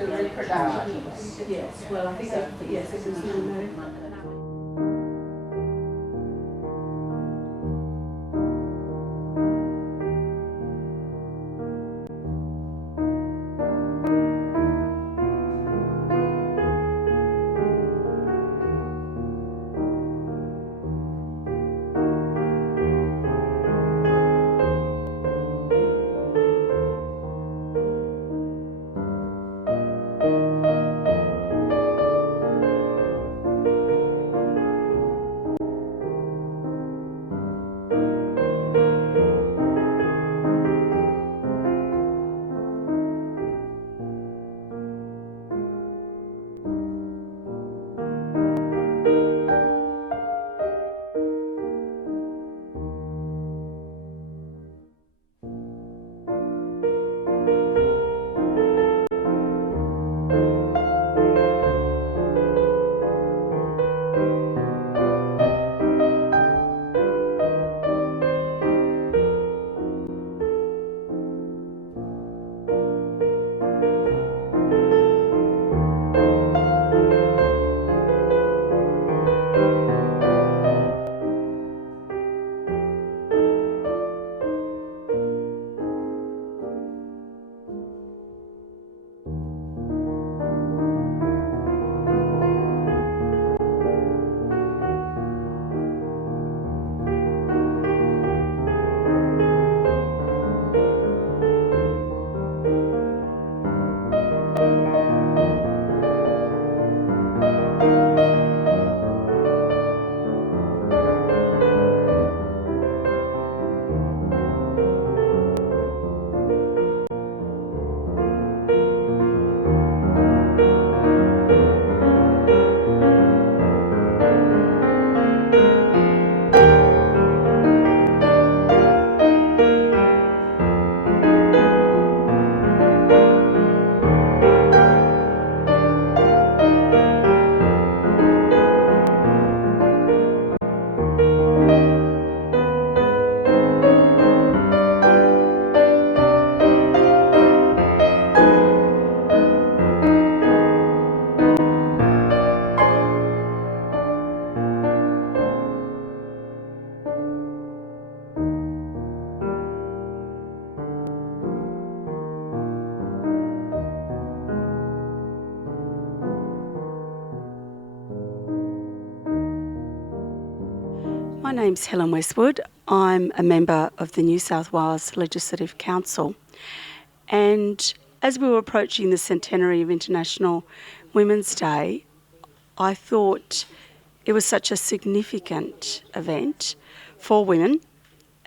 to a really productive piece. Yes, well, I think that, yes, it was really. My name's Helen Westwood. I'm a member of the New South Wales Legislative Council. And as we were approaching the Centenary of International Women's Day, I thought it was such a significant event for women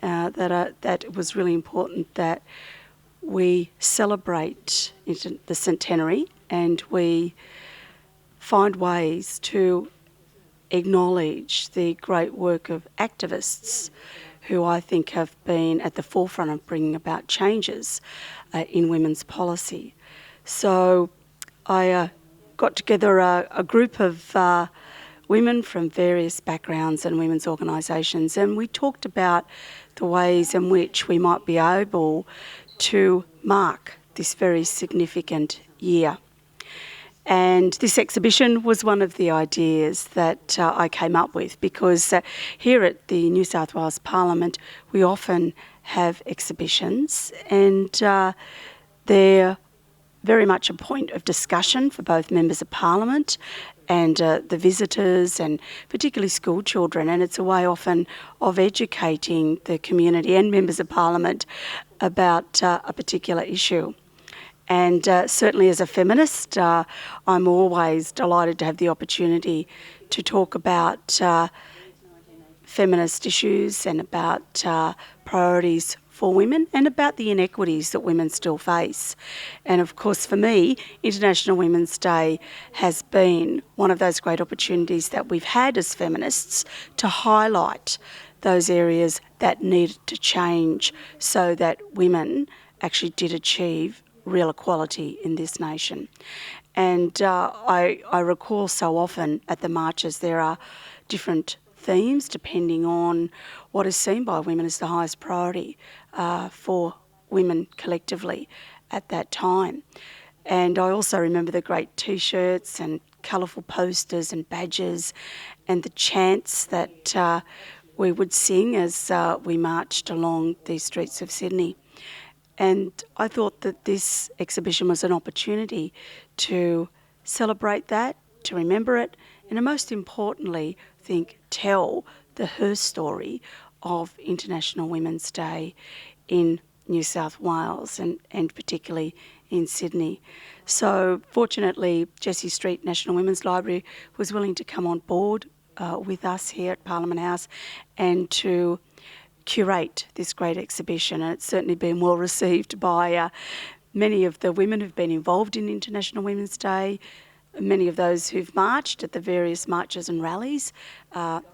that it was really important that we celebrate the centenary and we find ways to acknowledge the great work of activists who I think have been at the forefront of bringing about changes in women's policy. So I got together a group of women from various backgrounds and women's organisations, and we talked about the ways in which we might be able to mark this very significant year. And this exhibition was one of the ideas that I came up with, because here at the New South Wales Parliament we often have exhibitions, and they're very much a point of discussion for both members of Parliament and the visitors, and particularly school children, and it's a way often of educating the community and members of Parliament about a particular issue. And certainly as a feminist, I'm always delighted to have the opportunity to talk about feminist issues and about priorities for women and about the inequities that women still face. And of course for me, International Women's Day has been one of those great opportunities that we've had as feminists to highlight those areas that needed to change so that women actually did achieve real equality in this nation. And I recall so often at the marches there are different themes depending on what is seen by women as the highest priority for women collectively at that time. And I also remember the great T-shirts and colourful posters and badges and the chants that we would sing as we marched along the streets of Sydney. And I thought that this exhibition was an opportunity to celebrate that, to remember it, and most importantly, tell her story of International Women's Day in New South Wales and particularly in Sydney. So fortunately, Jessie Street National Women's Library was willing to come on board with us here at Parliament House and to curate this great exhibition, and it's certainly been well received by many of the women who've been involved in International Women's Day, many of those who've marched at the various marches and rallies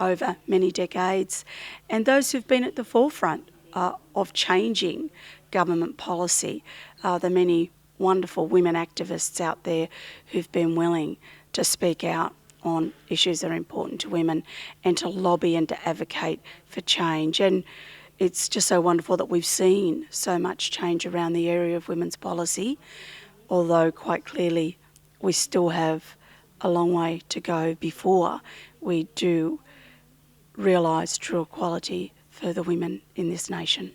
over many decades, and those who've been at the forefront of changing government policy, the many wonderful women activists out there who've been willing to speak out on issues that are important to women and to lobby and to advocate for change. And it's just so wonderful that we've seen so much change around the area of women's policy, although quite clearly we still have a long way to go before we do realise true equality for the women in this nation.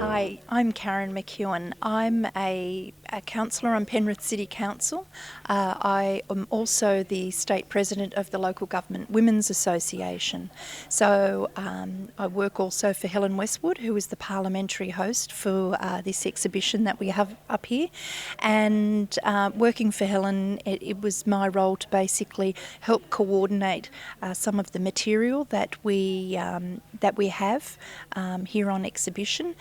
Hi, I'm Karen McEwen. I'm a councillor on Penrith City Council. I am also the state president of the Local Government Women's Association. So I work also for Helen Westwood, who is the parliamentary host for this exhibition that we have up here. And working for Helen, it was my role to basically help coordinate some of the material that we have here on exhibition.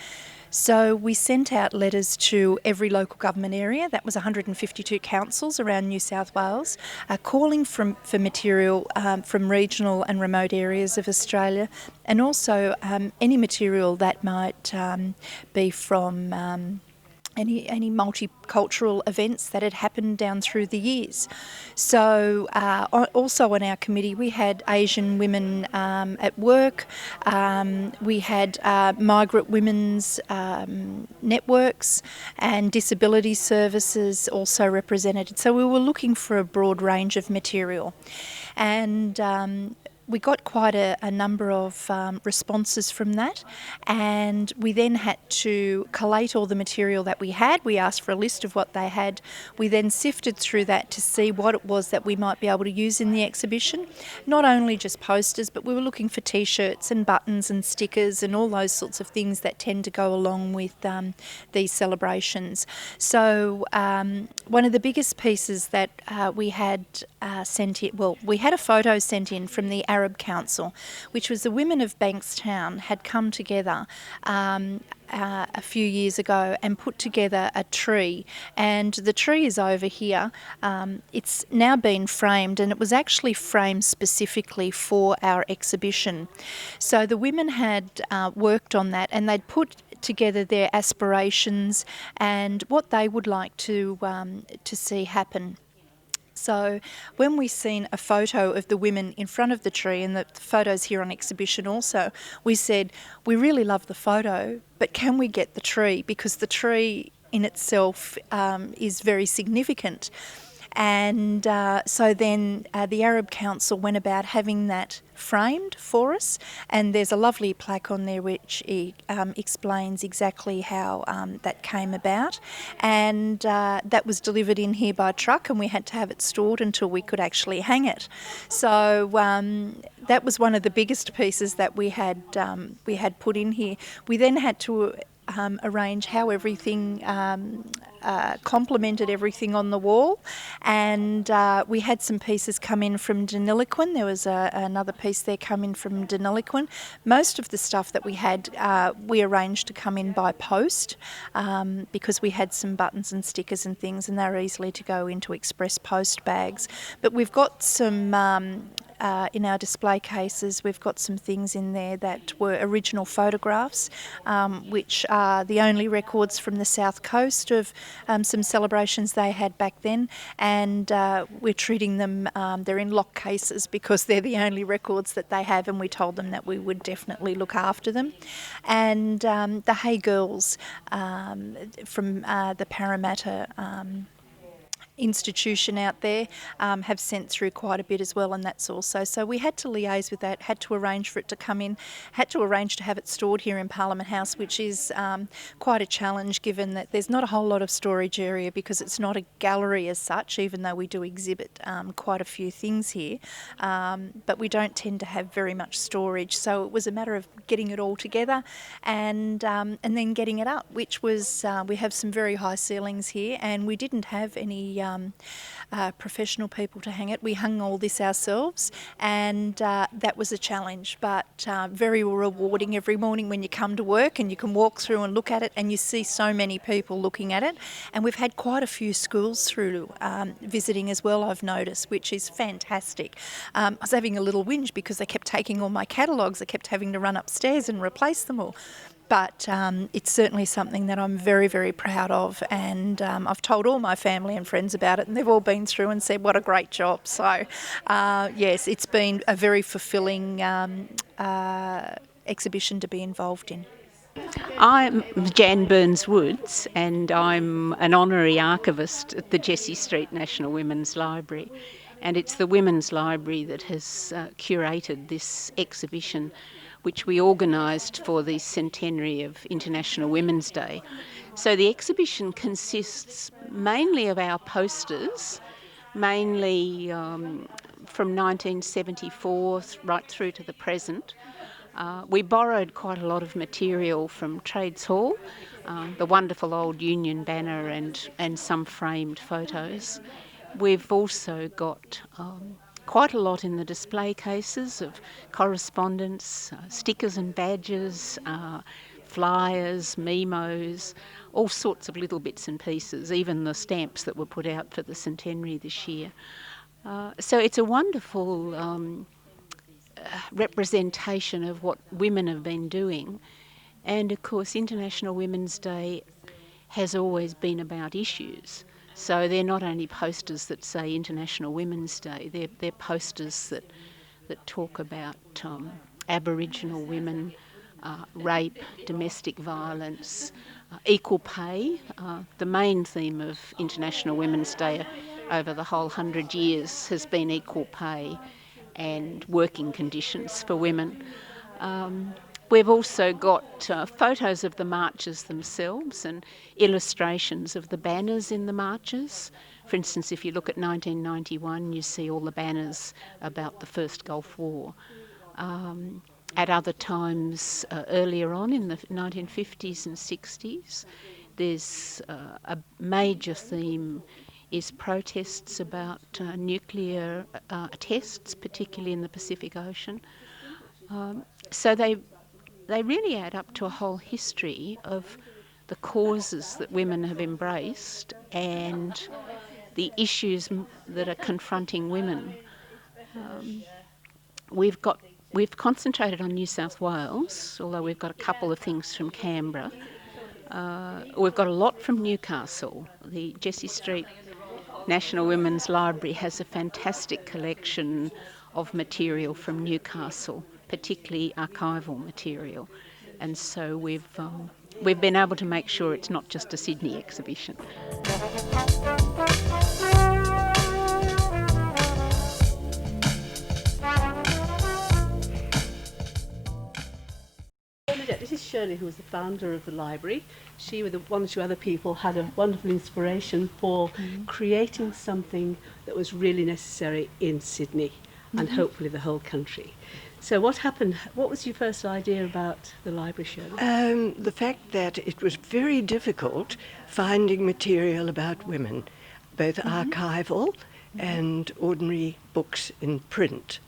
So we sent out letters to every local government area, that was 152 councils around New South Wales, calling for material from regional and remote areas of Australia, and also any material that might be from any multicultural events that had happened down through the years. So also on our committee we had Asian women at work, we had migrant women's networks and disability services also represented. So we were looking for a broad range of material, and we got quite a number of responses from that, and we then had to collate all the material that we had. We asked for a list of what they had. We then sifted through that to see what it was that we might be able to use in the exhibition. Not only just posters, but we were looking for T-shirts and buttons and stickers and all those sorts of things that tend to go along with these celebrations. So one of the biggest pieces that we had sent in, well, we had a photo sent in from the Arab Council, which was the women of Bankstown had come together a few years ago and put together a tree, and the tree is over here. It's now been framed, and it was actually framed specifically for our exhibition. So the women had worked on that, and they'd put together their aspirations and what they would like to see happen. So when we seen a photo of the women in front of the tree, and the photos here on exhibition also, we said, we really love the photo, but can we get the tree? Because the tree in itself is very significant. And so then the Arab Council went about having that framed for us, and there's a lovely plaque on there which explains exactly how that came about, and that was delivered in here by truck, and we had to have it stored until we could actually hang it. So that was one of the biggest pieces that we had put in here. We then had to arrange how everything complemented everything on the wall. And we had some pieces come in from Deniliquin. There was another piece there come in from Deniliquin. Most of the stuff that we had, we arranged to come in by post because we had some buttons and stickers and things, and they're easily to go into express post bags. But we've got some in our display cases, we've got some things in there that were original photographs, which are the only records from the south coast of some celebrations they had back then, and we're treating them, they're in lock cases because they're the only records that they have, and we told them that we would definitely look after them. And the Hey Girls from the Parramatta institution out there have sent through quite a bit as well, and that's also, so we had to liaise with that, had to arrange for it to come in, had to arrange to have it stored here in Parliament House, which is quite a challenge given that there's not a whole lot of storage area because it's not a gallery as such, even though we do exhibit quite a few things here, but we don't tend to have very much storage, so it was a matter of getting it all together and then getting it up, which was, we have some very high ceilings here, and we didn't have any professional people to hang it. We hung all this ourselves, and that was a challenge, but very rewarding every morning when you come to work and you can walk through and look at it and you see so many people looking at it. And we've had quite a few schools through visiting as well, I've noticed, which is fantastic. I was having a little whinge because they kept taking all my catalogues. I kept having to run upstairs and replace them all. But it's certainly something that I'm very, very proud of, and I've told all my family and friends about it, and they've all been through and said what a great job. So yes, it's been a very fulfilling exhibition to be involved in. I'm Jan Burnswood, and I'm an honorary archivist at the Jessie Street National Women's Library, and it's the Women's Library that has curated this exhibition, which we organised for the Centenary of International Women's Day. So the exhibition consists mainly of our posters, mainly from 1974 right through to the present. We borrowed quite a lot of material from Trades Hall, the wonderful old Union banner and some framed photos. We've also got quite a lot in the display cases of correspondence, stickers and badges, flyers, memos, all sorts of little bits and pieces, even the stamps that were put out for the centenary this year. So it's a wonderful representation of what women have been doing. And of course, International Women's Day has always been about issues. So they're not only posters that say International Women's Day, they're posters that talk about Aboriginal women, rape, domestic violence, equal pay. The main theme of International Women's Day over the whole 100 years has been equal pay and working conditions for women. We've also got photos of the marches themselves and illustrations of the banners in the marches. For instance, if you look at 1991, you see all the banners about the First Gulf War. At other times, earlier on in the 1950s and 60s, there's a major theme is protests about nuclear tests, particularly in the Pacific Ocean. So they really add up to a whole history of the causes that women have embraced and the issues that are confronting women. We've concentrated on New South Wales, although we've got a couple of things from Canberra. We've got a lot from Newcastle. The Jessie Street National Women's Library has a fantastic collection of material from Newcastle, particularly archival material, and so we've been able to make sure it's not just a Sydney exhibition. This is Shirley, who was the founder of the library. She, with one or two other people, had a wonderful inspiration for creating something that was really necessary in Sydney and hopefully the whole country. So what happened? What was your first idea about the library, Shirley? The fact that it was very difficult finding material about women, both archival and ordinary books in print.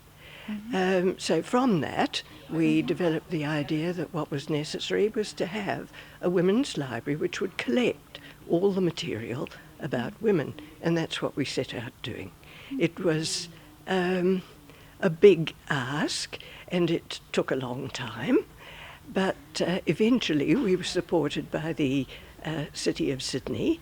So from that, we developed the idea that what was necessary was to have a women's library which would collect all the material about women, and that's what we set out doing. It was a big ask, and it took a long time, but eventually we were supported by the City of Sydney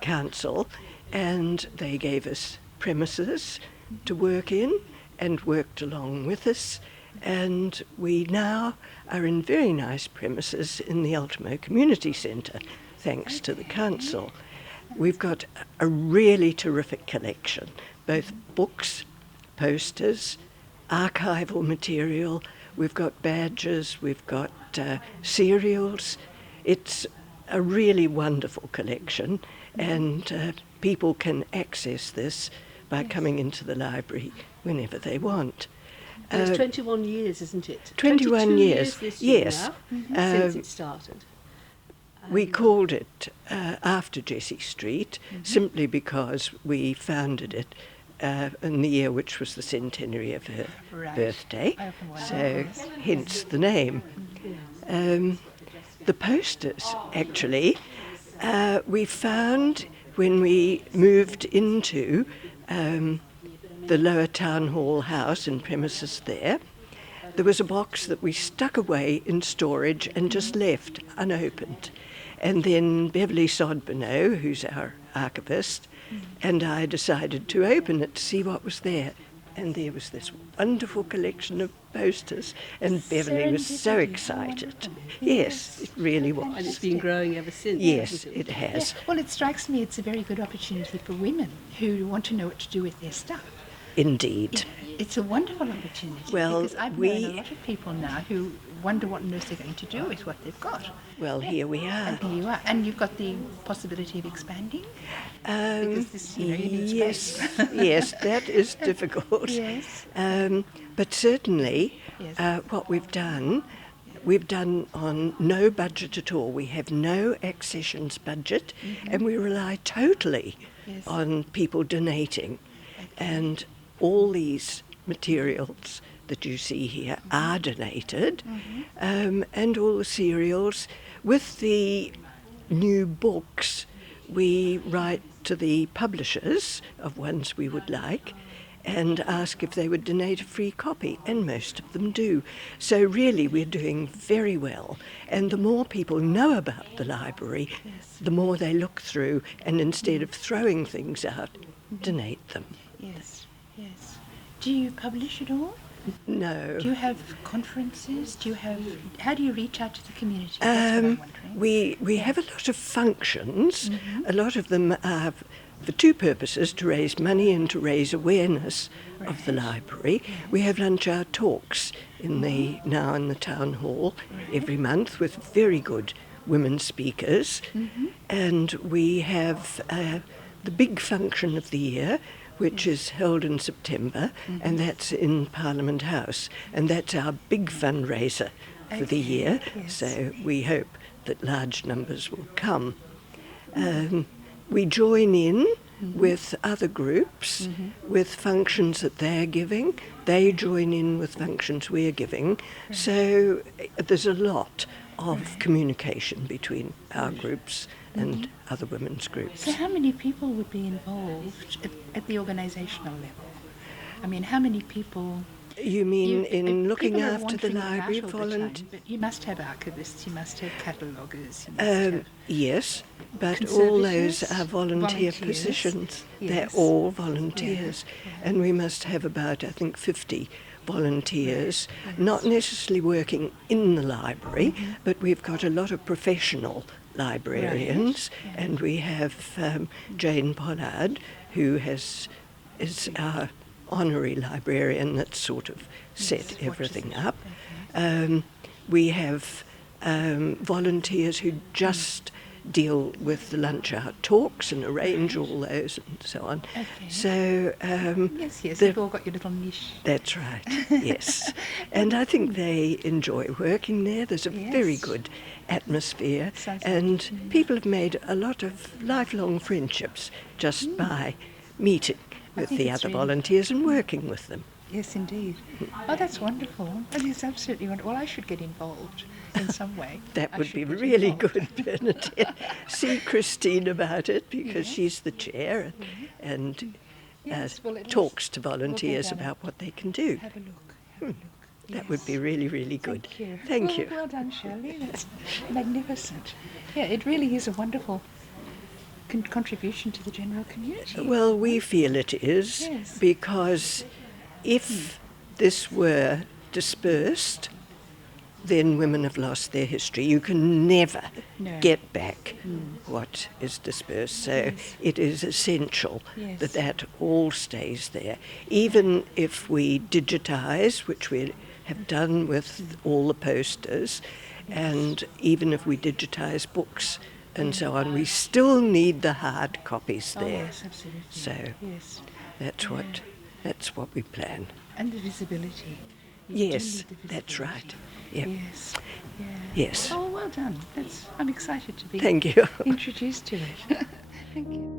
Council, and they gave us premises to work in and worked along with us, and we now are in very nice premises in the Ultimo Community Centre, thanks to the council. We've got a really terrific collection, both books, posters, archival material, we've got badges, we've got serials. It's a really wonderful collection, and people can access this by coming into the library whenever they want. It's 21 years, isn't it? 21 22 years, this year yes. now, since it started. We called it after Jessie Street, simply because we founded it in the year which was the centenary of her birthday, so hence the name. The posters, actually, we found when we moved into the lower town hall house and premises there was a box that we stuck away in storage and just left unopened. And then Beverly Sodbino, who's our archivist, and I decided to open it to see what was there. And there was this wonderful collection of posters, and Beverly was so excited. Yes, it really was. And it's been growing ever since. Yes, it has. Yeah. Well, it strikes me it's a very good opportunity for women who want to know what to do with their stuff. Indeed. It's a wonderful opportunity, Well, because I've known a lot of people now who wonder what on earth they're going to do with what they've got. Well, here we are. And here you are. And you've got the possibility of expanding? Because this, you need Yes, space. yes, that is difficult. Yes. But certainly, Yes. what we've done on no budget at all. We have no accessions budget, and we rely totally Yes. on people donating. And all these materials that you see here are donated, and all the serials. With the new books, we write to the publishers of ones we would like and ask if they would donate a free copy, and most of them do. So really we're doing very well, and the more people know about the library, the more they look through, and instead of throwing things out, donate them. Yes, yes. Do you publish at all? No. Do you have conferences? How do you reach out to the community? That's what I'm wondering. We have a lot of functions. A lot of them are for two purposes: to raise money and to raise awareness of the library. We have lunch hour talks in the town hall every month with very good women speakers, and we have the big function of the year, which is held in September, and that's in Parliament House, and that's our big fundraiser for the year, so we hope that large numbers will come. We join in with other groups, with functions that they're giving. They join in with functions we're giving, so there's a lot of communication between our groups and other women's groups. So how many people would be involved at the organisational level? I mean, how many people... You mean in looking people are after the wandering library? about all the time, but you must have archivists, you must have cataloguers, you must have... Yes, but all those conservators, are volunteer volunteers. positions. Yes. They're all volunteers. And we must have about, I think, 50 volunteers, not necessarily working in the library, but we've got a lot of professional librarians, and we have Jane Pollard, who is our honorary librarian that sort of set everything up. We have volunteers who just deal with the lunch hour talks and arrange all those and so on. Okay. So Yes, you've all got your little niche. that's right, yes. And I think they enjoy working there. There's a very Yes. good atmosphere, Sounds and people have made a lot of lifelong friendships just by meeting with think the it's other really- volunteers and working with them. Yes, indeed. Oh, that's wonderful. That is absolutely wonderful. Well, I should get involved in some way. That I would should be get really involved. good, Bernadette. See Christine about it, because Yes. she's the chair and Yes, well, at least talks to we'll get volunteers on it. about what they can do. Have a look. Have a look. That would be really, really good. Thank you. Thank Well, you. well done, Shirley. That's magnificent. Yeah, it really is a wonderful contribution to the general community. Well, we feel it is, Yes. because if this were dispersed, then women have lost their history. You can never No. get back what is dispersed. So it is essential Yes. that that all stays there. Even if we digitise, which we have done with all the posters, and even if we digitise books and so on, we still need the hard copies Oh, there. yes, absolutely. So Yes. that's what we plan. And the visibility. You do Yes, need the that's visibility. right. Yep. Yes. Yeah. Yes. Oh, well done. I'm excited to be Thank you. introduced to it. Thank you.